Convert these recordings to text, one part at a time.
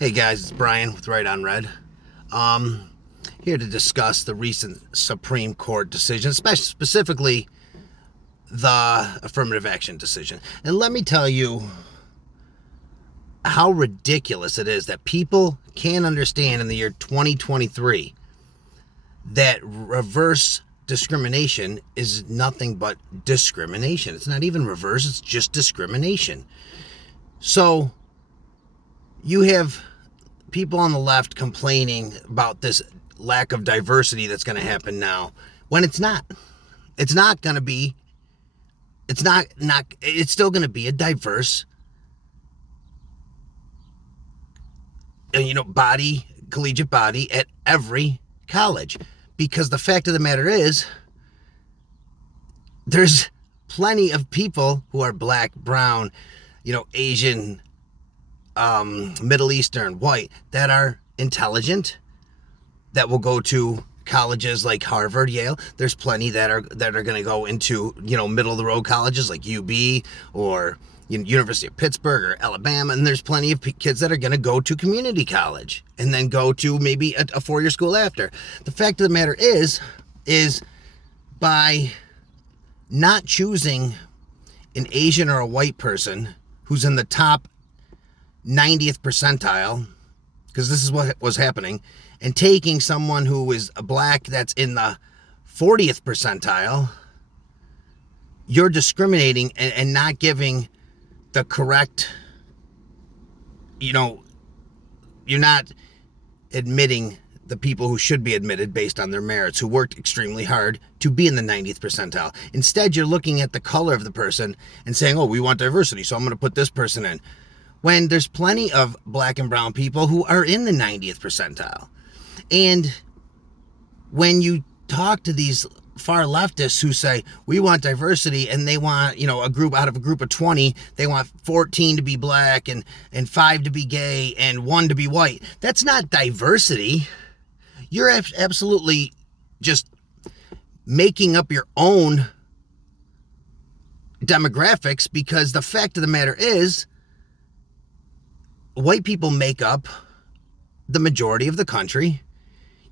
Hey guys, it's Brian with Right on Red. Here to discuss the recent Supreme Court decision, specifically the affirmative action decision. And let me tell you how ridiculous it is that people can't understand in the year 2023 that reverse discrimination is nothing but discrimination. It's not even reverse, it's just discrimination. So you have people on the left complaining about this lack of diversity that's going to happen now when it's not. It's not going to be, it's still going to be a diverse, collegiate body at every college. Because the fact of the matter is, there's plenty of people who are black, brown, Asian, Middle Eastern, white, that are intelligent, that will go to colleges like Harvard, Yale. There's plenty that are going to go into, middle of the road colleges like UB or University of Pittsburgh or Alabama. And there's plenty of kids that are going to go to community college and then go to maybe a 4-year school after. The fact of the matter is by not choosing an Asian or a white person who's in the top 90th percentile, because this is what was happening, and taking someone who is a black that's in the 40th percentile, you're discriminating and not giving the correct, you're not admitting the people who should be admitted based on their merits, who worked extremely hard to be in the 90th percentile. Instead, you're looking at the color of the person and saying, oh, we want diversity, so I'm going to put this person in. When there's plenty of black and brown people who are in the 90th percentile. And when you talk to these far leftists who say, we want diversity, and they want, a group out of a group of 20, they want 14 to be black and 5 to be gay and 1 to be white. That's not diversity. You're absolutely just making up your own demographics, because the fact of the matter is, white people make up the majority of the country.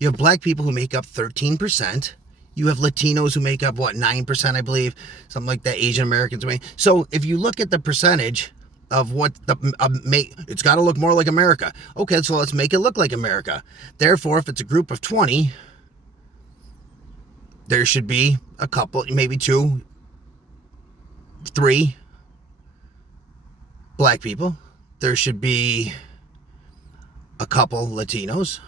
You have black people who make up 13%. You have Latinos who make up, 9%, I believe, something like that. Asian Americans. So if you look at the percentage of what it's got to look more like America. Okay, so let's make it look like America. Therefore, if it's a group of 20, there should be a couple, maybe 2, 3 black people. There should be a couple Latinos.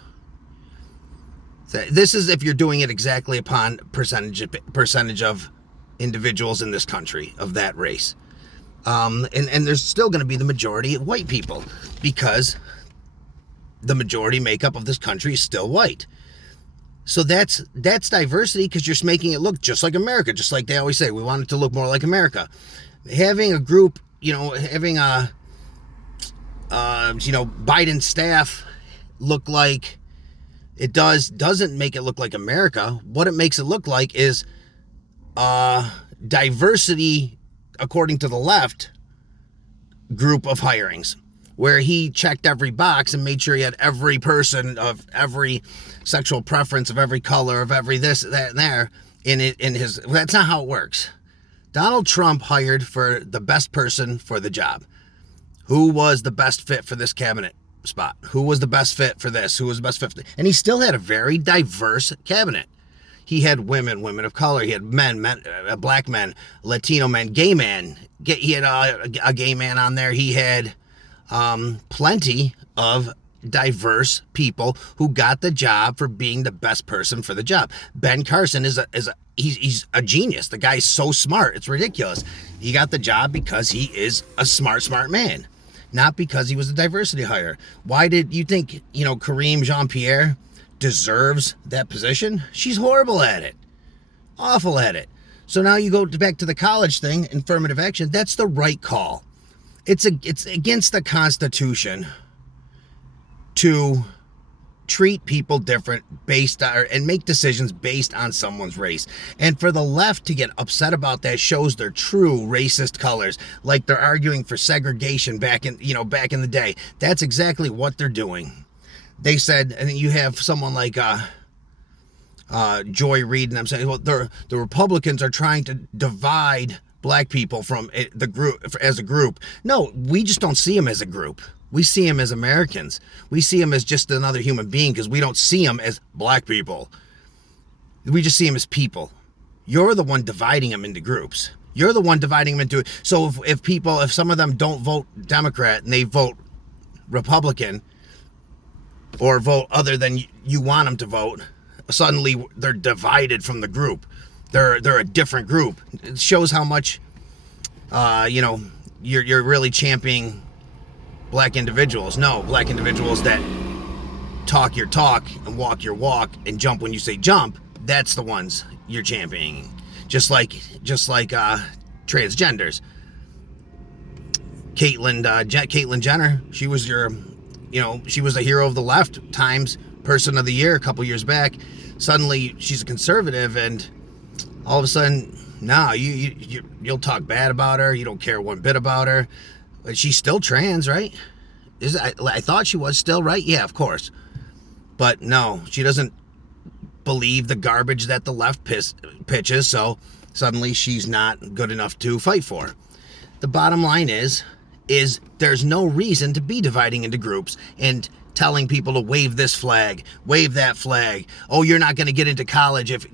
This is if you're doing it exactly upon percentage of individuals in this country of that race. And there's still going to be the majority of white people, because the majority makeup of this country is still white. So that's diversity, because you're making it look just like America, just like they always say, we want it to look more like America. Having a group, having a Biden's staff look like it doesn't make it look like America. What it makes it look like is diversity, according to the left, group of hirings, where he checked every box and made sure he had every person of every sexual preference, of every color, of every this, that, and there in his. That's not how it works. Donald Trump hired for the best person for the job. Who was the best fit for this cabinet spot? Who was the best fit for this? Who was the best fit for this? And he still had a very diverse cabinet. He had women of color. He had men, black men, Latino men, gay men. He had a gay man on there. He had plenty of diverse people who got the job for being the best person for the job. Ben Carson he's a genius. The guy's so smart, it's ridiculous. He got the job because he is a smart man, not because he was a diversity hire. Why did you think, Kareem Jean-Pierre deserves that position? She's horrible at it. Awful at it. So now you go back to the college thing, affirmative action. That's the right call. It's against the Constitution to treat people different based on, and make decisions based on someone's race. And for the left to get upset about that shows their true racist colors, like they're arguing for segregation back in the day. That's exactly what they're doing. They said, and you have someone like Joy Reid, and I'm saying, well, the Republicans are trying to divide black people from the group as a group. No, we just don't see them as a group. We see them as Americans. We see them as just another human being, because we don't see them as black people. We just see them as people. You're the one dividing them into groups. You're the one dividing them into. So if some of them don't vote Democrat and they vote Republican, or vote other than you want them to vote, suddenly they're divided from the group. They're a different group. It shows how much you're really championing black individuals. No, black individuals that talk your talk and walk your walk and jump when you say jump, that's the ones you're championing. Just like transgenders. Caitlyn Jenner, she was she was a hero of the left, Times Person of the Year a couple years back. Suddenly she's a conservative, and all of a sudden, you'll talk bad about her. You don't care one bit about her. But she's still trans, right? I thought she was still, right? Yeah, of course. But no, she doesn't believe the garbage that the left pitches, so suddenly she's not good enough to fight for. The bottom line is there's no reason to be dividing into groups and telling people to wave this flag, wave that flag. Oh, you're not going to get into college if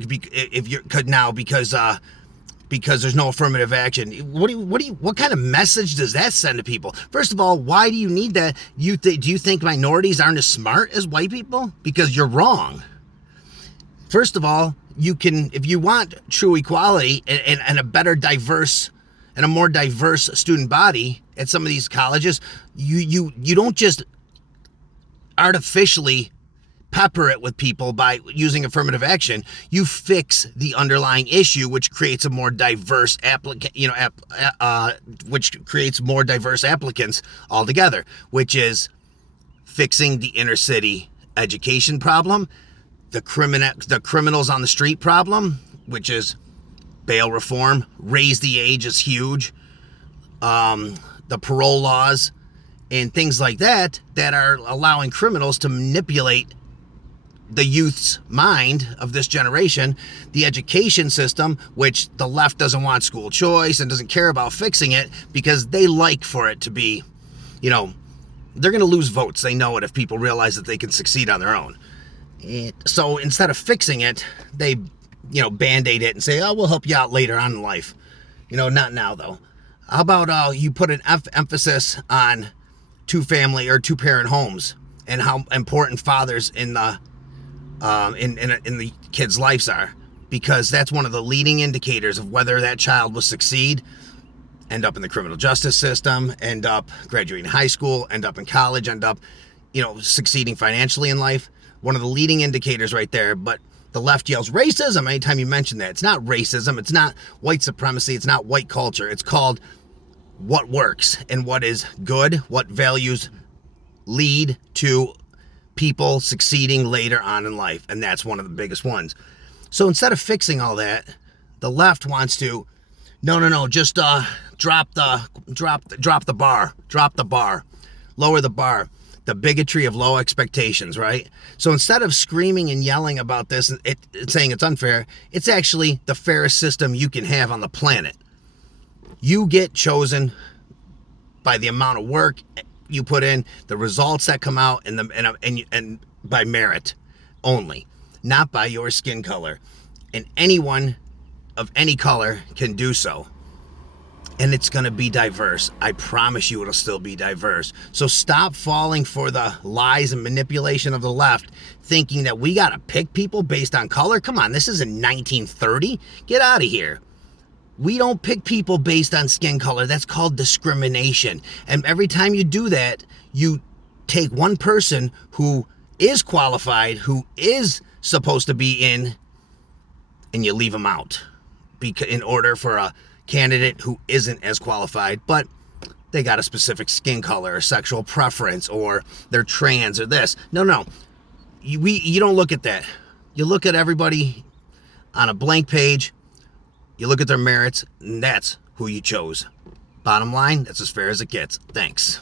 you could now because there's no affirmative action. What kind of message does that send to people? First of all, why do you need that? Do you think minorities aren't as smart as white people? Because you're wrong. First of all, if you want true equality and a better diverse and a more diverse student body at some of these colleges, you don't just artificially pepper it with people by using affirmative action. You fix the underlying issue, which creates a more diverse which creates more diverse applicants altogether, which is fixing the inner city education problem, the criminals on the street problem, which is bail reform. Raise the age is huge. The parole laws and things like that are allowing criminals to manipulate the youth's mind of this generation. The education system, which the left doesn't want school choice and doesn't care about fixing it because they like for it to be, they're going to lose votes. They know it if people realize that they can succeed on their own. So instead of fixing it, they, band-aid it and say, oh, we'll help you out later on in life. Not now though. How about you put an emphasis on two-family or two-parent homes and how important fathers in the kids' lives are, because that's one of the leading indicators of whether that child will succeed, end up in the criminal justice system, end up graduating high school, end up in college, end up, succeeding financially in life. One of the leading indicators right there. But the left yells racism anytime you mention that. It's not racism. It's not white supremacy. It's not white culture. It's called what works and what is good, what values lead to people succeeding later on in life. And that's one of the biggest ones. So instead of fixing all that, the left wants to, just drop the bar, lower the bar. The bigotry of low expectations, right? So instead of screaming and yelling about this, saying it's unfair, it's actually the fairest system you can have on the planet. You get chosen by the amount of work you put in, the results that come out, and by merit only, not by your skin color. And anyone of any color can do so. And it's going to be diverse. I promise you it'll still be diverse. So stop falling for the lies and manipulation of the left, thinking that we got to pick people based on color. Come on, this isn't 1930. Get out of here. We don't pick people based on skin color. That's called discrimination. And every time you do that, you take one person who is qualified, who is supposed to be in, and you leave them out in order for a candidate who isn't as qualified, but they got a specific skin color or sexual preference, or they're trans or this. No. You don't look at that. You look at everybody on a blank page. You look at their merits, and that's who you chose. Bottom line, that's as fair as it gets. Thanks.